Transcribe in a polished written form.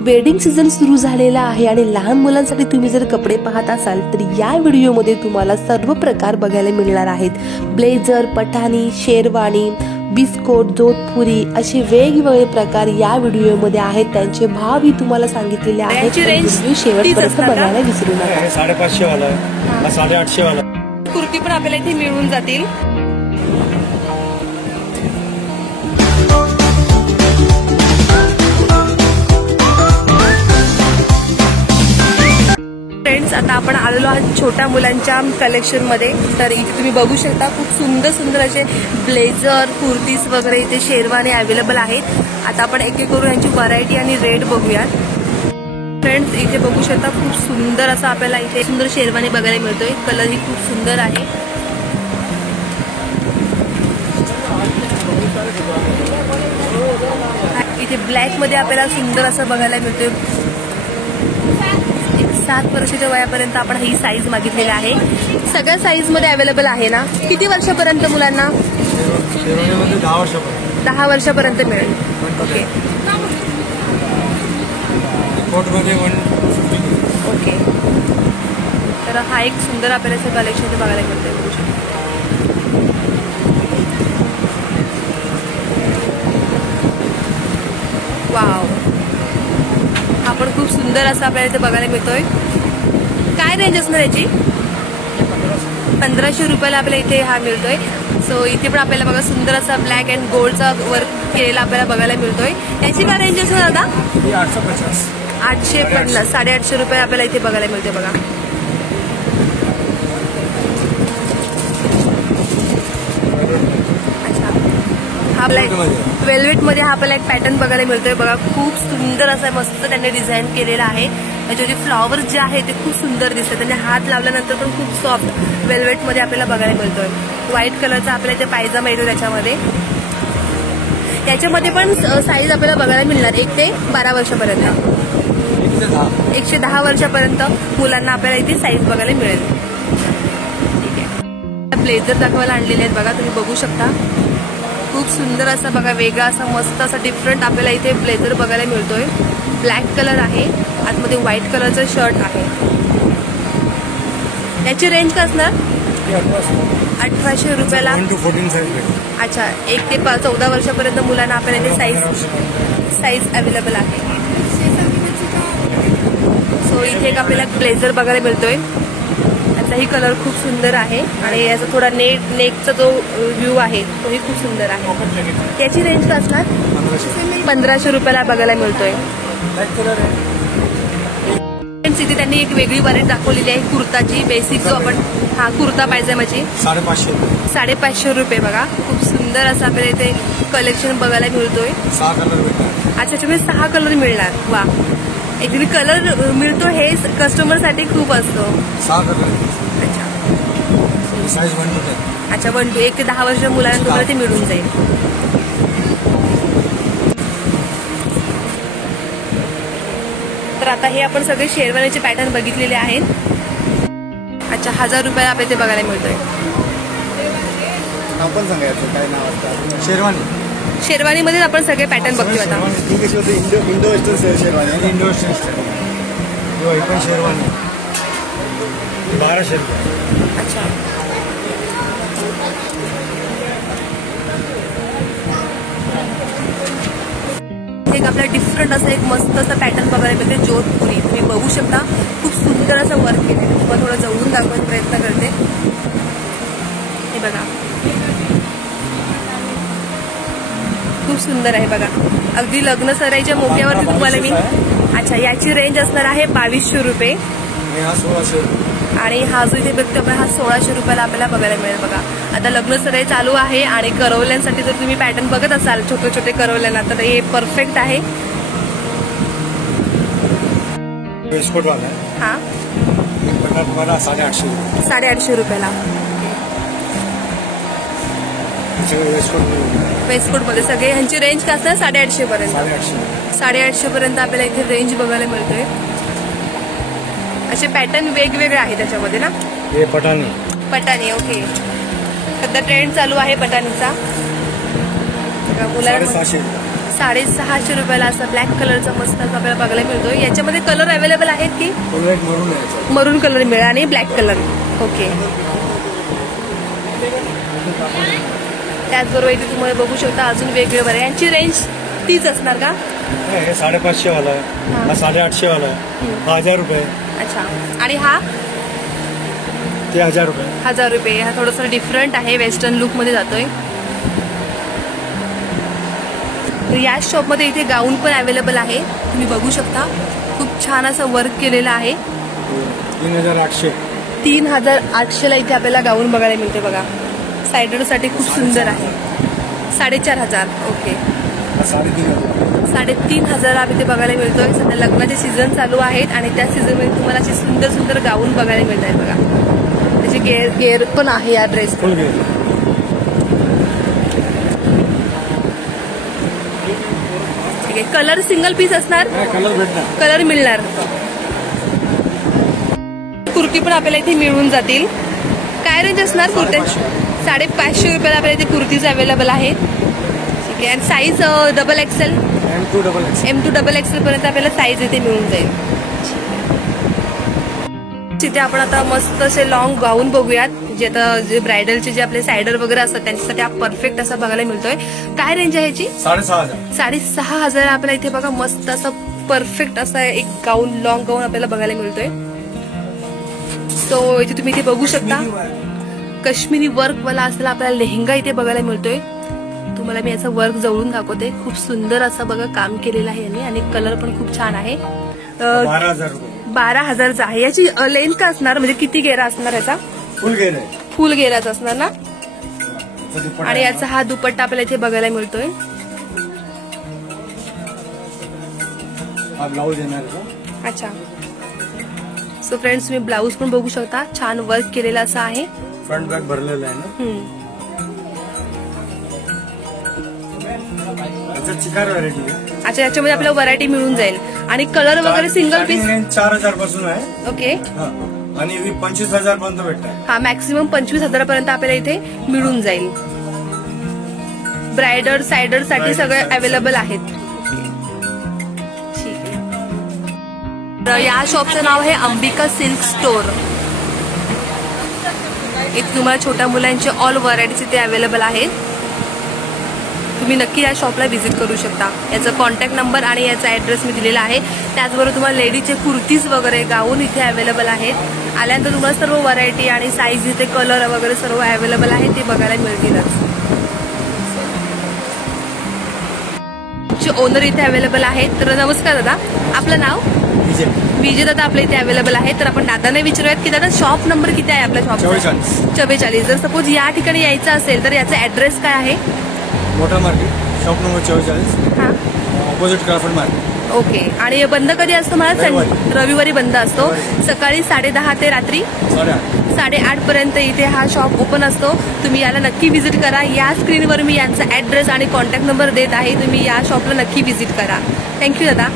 Wedding season सुरू झालेला आहे आणि लहान मुलांसाठी तुम्ही जर कपडे पाहत असाल तर या व्हिडिओमध्ये तुम्हाला सर्व प्रकार बघायला मिळणार आहेत। ब्लेझर, पठाणी, शेरवानी, बिस्कोट, जोधपुरी असे वेगवेगळे प्रकार या व्हिडिओमध्ये आहेत। त्यांचे भावही तुम्हाला सांगितलेले आहेत। व्हिडिओ शेवटपर्यंत बघायला विसरू नका। 550 वाला आहे, 850 वाला कुर्ती पण आपल्याला इथे मिळून जातील। फ्रेंड्स, आता आपण आलेलो आहोत छोट्या मुलांच्या कलेक्शन मध्ये। तर इथे तुम्ही बघू शकता खूप सुंदर सुंदर असे ब्लेझर, कुर्तीज वगैरे इथे शेरवानी अवेलेबल आहेत। आता आपण एक एक करून यांची व्हरायटी आणि रेट बघूयात। फ्रेंड्स, इथे बघू शकता खूप सुंदर असा आपल्याला इथे सुंदर शेरवानी बघायला मिळतोय। कलर ही खूप सुंदर आहे। इथे ब्लॅक मध्ये आपल्याला सुंदर असं बघायला मिळतोय। 7 वर्षाच्या वयापर्यंत आपण ही साईज मागितलेली आहे। सगळ्या साईज मध्ये अवेलेबल आहे ना? किती वर्षापर्यंत मुलांना? 10 वर्षापर्यंत मिळेल। Okay okay. तर हा एक सुंदर आपल्याला कलेक्शन बघायला मिळतंय। वाव, हा पण खूप सुंदर असा आपल्याला इथे बघायला मिळतोय। काय रेंज असणार याची? 1500 रुपयाला आपल्याला इथे हा मिळतोय। सो इथे पण आपल्याला बघा सुंदर असा ब्लॅक अँड गोल्डचा वर्क केलेला आपल्याला बघायला मिळतोय। याची काय रेंज असणार दादा? 850 850 850 रुपये आपल्याला इथे बघायला मिळते बघा। हा वेल्वेट मध्ये हा आपल्याला एक पॅटर्न बघायला मिळतोय बघा। खूप सुंदर असा मस्त त्यांनी डिझाईन केलेला आहे। त्याचे जे फ्लॉवर्स जे आहे ते खूप सुंदर दिसतात। त्यांनी हात लावल्यानंतर पण खूप सॉफ्ट वेल्वेट मध्ये आपल्याला बघायला मिळतोय। व्हाईट कलरचा आपल्याला इथे पायजामा येतो त्याच्यामध्ये। याच्यामध्ये पण साईज आपल्याला बघायला मिळणार 1 ते 12 वर्षापर्यंत। 110 वर्षापर्यंत मुलांना आपल्याला इथे साईज बघायला मिळेल। ठीक आहे, ब्लेझर दाखवायला आणलेले आहेत बघा, तुम्ही बघू शकता। खूप सुंदर असा बघा, वेगळा असा मस्त असा डिफरंट आपल्याला इथे ब्लेझर बघायला मिळतोय। ब्लॅक कलर आहे, आतमध्ये व्हाईट कलरचं शर्ट आहे। याची रेंज काय असणार? 1800 रुपयाला। अच्छा, 1 ते 14 वर्षापर्यंत मुलांना आपल्याला इथे साईज अवेलेबल आहे। सो इथे एक आपल्याला ब्लेझर बघायला मिळतोय। त्याचाही कलर खूप सुंदर आहे आणि याचा थोडा नेकचा जो व्ह्यू आहे तोही खूप सुंदर आहे। याची रेंज काय असणार? 1500 रुपयाला बघायला मिळतोय। इथे त्यांनी एक वेगळी व्हरायटी दाखवलेली आहे कुर्ताची, बेसिक जो आपण हा कुर्ता पायजामाची 550 रुपये बघा। खूप सुंदर असं आपल्याला इथे कलेक्शन बघायला मिळतोय। 6 कलर अच्छा, तुम्ही 6 कलर मिळणार। वा, ऍक्च्युली कलर मिळतो हे कस्टमर साठी खूप असतो। 6 कलर। अच्छा, साईज 1 to 10। अच्छा, 1 ते 10 वर्ष मुलांना तुम्हाला ते मिळून जाईल। तर आता हे आपण सगळे शेरवानीचे पॅटर्न बघितलेले आहेत। अच्छा, 1000 रुपयाला आपल्याला ते बघायला मिळतोय। आपण सांगायचं काय नाव असतं? शेरवानी। शेरवानीमध्ये आपण सगळे पॅटर्न बघतोय आता। Indo western sherwani. Indo western sherwani 1200 रुपये। अच्छा, एक आपल्याला डिफरंट असं एक मस्त असं पॅटर्न बघायला मिळते जोधपुरी। तुम्ही बघू शकता खूप सुंदर असं वर्क केले। तुम्हाला थोडं जवळून दाखवायचा प्रयत्न करते। हे बघा, खूप सुंदर आहे बघा, अगदी लग्न सराईच्या मोक्यावरती तुम्हाला मी। अच्छा, याची रेंज असणार आहे 2200 रुपये आणि हा जो इथे बघतो आपण हा 1600 रुपयाला आपल्याला बघायला मिळेल बघा। आता लग्न सराई चालू आहे आणि करवल्यांसाठी जर तुम्ही पॅटर्न बघत असाल छोटे छोटे करवल्यांना तर हे परफेक्ट आहे। हा 850 रुपयाला। वेस्टकोट मध्ये सगळे ह्यांची रेंज काय असणार? 850 पर्यंत। 850 पर्यंत आपल्याला इथे रेंज बघायला मिळतोय। असे पॅटर्न वेगवेगळे आहेत त्याच्यामध्ये ना? हे पठाणी। ओके, सध्या ट्रेंड चालू आहे पठाणीचा। मुलांना 650 रुपयाला असा ब्लॅक कलरचा मस्त असा आपल्याला बघायला मिळतोय. याच्यामध्ये कलर अवेलेबल आहेत की मरून आहे. मरून कलर मिळेल आणि ब्लॅक कलर. ओके. त्याचबरोबर इथे तुम्हाला बघू शकता अजून वेगवेगळे आहे. यांची रेंज तीच असणार का? हे 550 वाला आहे, हा 850 वाला आहे, हा 1000 रुपये. अच्छा. आणि हा ते 1000 रुपये. 1000 रुपये. हा थोडासा डिफरंट आहे, वेस्टर्न लुक मध्ये जातोय. या शॉपमध्ये इथे गाऊन पण अवेलेबल आहे, तुम्ही बघू शकता. खूप छान असं वर्क केलेलं आहे. 3800. 3800ला इथे आपल्याला गाऊन बघायला मिळते बघा. सायडर साठी खूप सुंदर आहे. 4500. ओके. 3500 इथे बघायला मिळतोय. सध्या लग्नाचे सीझन चालू आहेत आणि त्या सीझन मध्ये तुम्हाला असे सुंदर सुंदर गाऊन बघायला मिळत आहेत बघा. त्याचे गेअर पण आहे या ड्रेस. फुल गेअर. ठीक आहे. कलर सिंगल पीस असणार, कलर भेटणार, कलर मिळणार. कुर्ती पण आपल्याला इथे मिळून जातील. काय रेंज असणार कुर्त्या? 550 रुपयाला आपल्याला इथे कुर्तीज अवेलेबल आहेत. ठीक आहे. आणि साईज डबल एक्सेल, M2XL पर्यंत आपल्याला साईज इथे मिळून जाईल. तिथे आपण आता मस्त असे लॉंग गाऊन बघूयात, जे आता जे ब्रायडलचे जे आपले सायडर वगैरे असतात त्यांच्यासाठी हा परफेक्ट असा बघायला मिळतोय. काय रेंज आहे ह्याची? 6500. 6500 आपल्याला इथे बघा मस्त असं परफेक्ट असा एक गाऊन, लॉंग गाऊन आपल्याला बघायला मिळतोय. सो इथे तुम्ही इथे बघू शकता काश्मीरी वर्क वाला असलेला आपल्याला लेहंगा इथे बघायला मिळतोय. तुम्हाला मी याचं वर्क जवळून दाखवते. खूप सुंदर असं बघा काम केलेलं आहे यांनी आणि कलर पण खूप छान आहे. 12000 रुपये. 12000चा आहे. याची लेंथ का असणार, म्हणजे किती घेरा असणार याचा? फुल गेअर आहे. फुल घेराचा असणार ना. आणि याचा हा दुपट्टा आपल्याला इथे बघायला मिळतोय. हा ब्लाऊज येणार का? अच्छा. सो फ्रेंड्स तुम्ही ब्लाऊज पण बघू शकता. छान वर्क केलेला असं आहे. फ्रंट बॅक भरलेलं आहे ना. चिकार व्हरायटी आहे. अच्छा. याच्यामध्ये आपल्याला व्हरायटी मिळून जाईल आणि कलर वगैरे सिंगल पीस 4000 पासून आहे. ओके. आणि 25000 पर्यंत भेटतात. हा मॅक्सिमम 25000 पर्यंत आपल्याला इथे मिळून जाईल. ब्रायडर सायडर साठी सगळे अवेलेबल आहेत. ठीक आहे. तर या शॉपचं नाव आहे अंबिका सिल्क स्टोर. इथे तुम्हाला छोट्या मुलांचे ऑल व्हरायटीज इथे अवेलेबल आहेत. तुम्ही नक्की या शॉपला व्हिजिट करू शकता. याचा कॉन्टॅक्ट नंबर आणि याचा ऍड्रेस मी दिलेला आहे. त्याचबरोबर तुम्हाला लेडीजचे कुर्तीज वगैरे गाऊन इथे अवेलेबल आहेत. आल्यानंतर तुम्हाला सर्व व्हरायटी आणि साईज इथे कलर वगैरे सर्व अवेलेबल आहे ते बघायला मिळतीलच. ओनर इथे अवेलेबल आहेत. तर नमस्कार दादा, आपलं नाव? विजय दादा आपल्या इथे अवेलेबल आहे. तर आपण दादाने विचारूयात की दादा शॉप नंबर किती आहे आपल्या शॉपचा? 44. जर सपोज या ठिकाणी यायचं असेल तर याचा ऍड्रेस काय आहे? मोठा मार्केट, शॉप नंबर 44. हा. Opposite craft market. ओके. आणि बंद कधी असतो मला? रविवारी बंद असतो. सकाळी 10:30 ते रात्री 8:30 पर्यंत इथे हा शॉप ओपन असतो. तुम्ही याला नक्की व्हिजिट करा. या स्क्रीनवर मी यांचा ऍड्रेस आणि कॉन्टॅक्ट नंबर देत आहे. तुम्ही या शॉपला नक्की व्हिजिट करा. थँक्यू दादा.